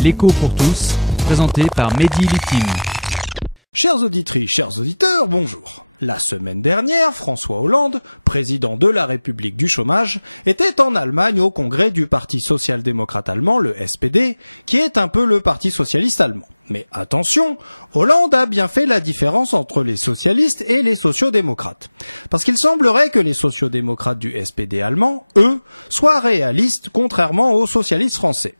L'écho pour tous, présenté par Mehdi Litim. Chères auditrices, chers auditeurs, bonjour. La semaine dernière, François Hollande, président de la République du chômage, était en Allemagne au congrès du Parti social-démocrate allemand, le SPD, qui est un peu le Parti socialiste allemand. Mais attention, Hollande a bien fait la différence entre les socialistes et les sociodémocrates. Parce qu'il semblerait que les sociodémocrates du SPD allemand, eux, soient réalistes contrairement aux socialistes français.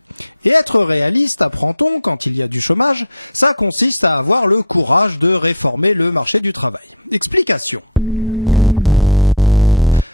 Et être réaliste, apprend-on, quand il y a du chômage, ça consiste à avoir le courage de réformer le marché du travail. Explication.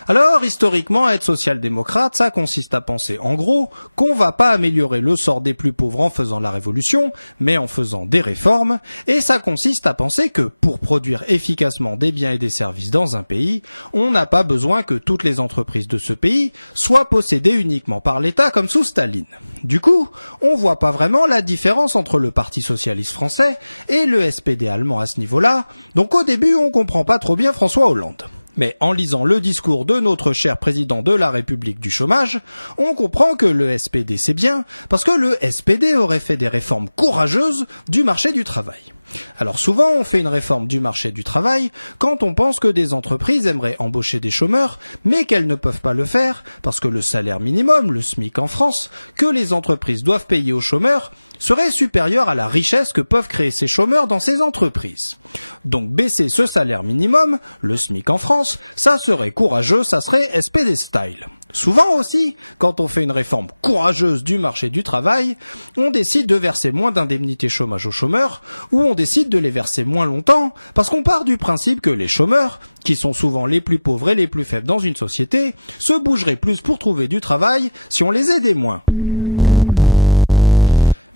Alors, historiquement, être social-démocrate, ça consiste à penser, en gros, qu'on va pas améliorer le sort des plus pauvres en faisant la révolution, mais en faisant des réformes, et ça consiste à penser que, pour produire efficacement des biens et des services dans un pays, on n'a pas besoin que toutes les entreprises de ce pays soient possédées uniquement par l'État comme sous Staline. Du coup, on voit pas vraiment la différence entre le Parti socialiste français et le SPD allemand à ce niveau-là, donc au début, on comprend pas trop bien François Hollande. Mais en lisant le discours de notre cher président de la République du chômage, on comprend que le SPD c'est bien, parce que le SPD aurait fait des réformes courageuses du marché du travail. Alors souvent, on fait une réforme du marché du travail quand on pense que des entreprises aimeraient embaucher des chômeurs, mais qu'elles ne peuvent pas le faire parce que le salaire minimum, le SMIC en France, que les entreprises doivent payer aux chômeurs, serait supérieur à la richesse que peuvent créer ces chômeurs dans ces entreprises. Donc baisser ce salaire minimum, le SMIC en France, ça serait courageux, ça serait SPD style. Souvent aussi, quand on fait une réforme courageuse du marché du travail, on décide de verser moins d'indemnités chômage aux chômeurs, ou on décide de les verser moins longtemps, parce qu'on part du principe que les chômeurs, qui sont souvent les plus pauvres et les plus faibles dans une société, se bougeraient plus pour trouver du travail si on les aidait moins.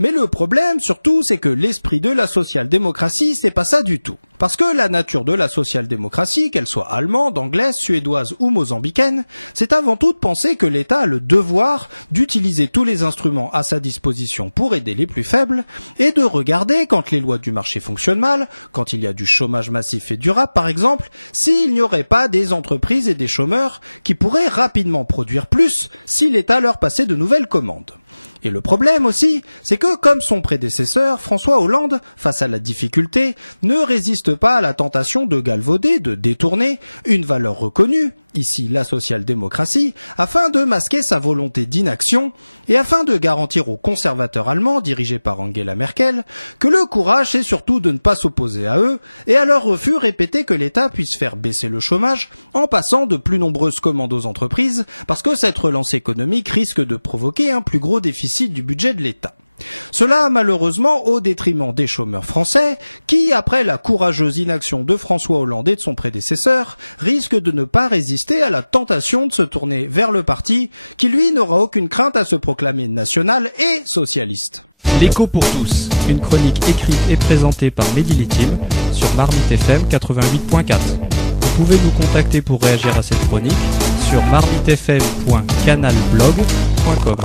Mais le problème, surtout, c'est que l'esprit de la social-démocratie, c'est pas ça du tout. Parce que la nature de la social-démocratie, qu'elle soit allemande, anglaise, suédoise ou mozambicaine, c'est avant tout de penser que l'État a le devoir d'utiliser tous les instruments à sa disposition pour aider les plus faibles, et de regarder, quand les lois du marché fonctionnent mal, quand il y a du chômage massif et durable par exemple, s'il n'y aurait pas des entreprises et des chômeurs qui pourraient rapidement produire plus si l'État leur passait de nouvelles commandes. Et le problème aussi, c'est que comme son prédécesseur, François Hollande, face à la difficulté, ne résiste pas à la tentation de galvauder, de détourner une valeur reconnue, ici la social-démocratie, afin de masquer sa volonté d'inaction et afin de garantir aux conservateurs allemands, dirigés par Angela Merkel, que le courage c'est surtout de ne pas s'opposer à eux et à leur refus répéter que l'État puisse faire baisser le chômage en passant de plus nombreuses commandes aux entreprises parce que cette relance économique risque de provoquer un plus gros déficit du budget de l'État. Cela, malheureusement, au détriment des chômeurs français, qui, après la courageuse inaction de François Hollande et de son prédécesseur, risquent de ne pas résister à la tentation de se tourner vers le parti, qui lui n'aura aucune crainte à se proclamer national et socialiste. L'écho pour tous, une chronique écrite et présentée par Mehdi Litim sur Marmite FM 88.4. Vous pouvez nous contacter pour réagir à cette chronique sur marmitefm.canalblog.com.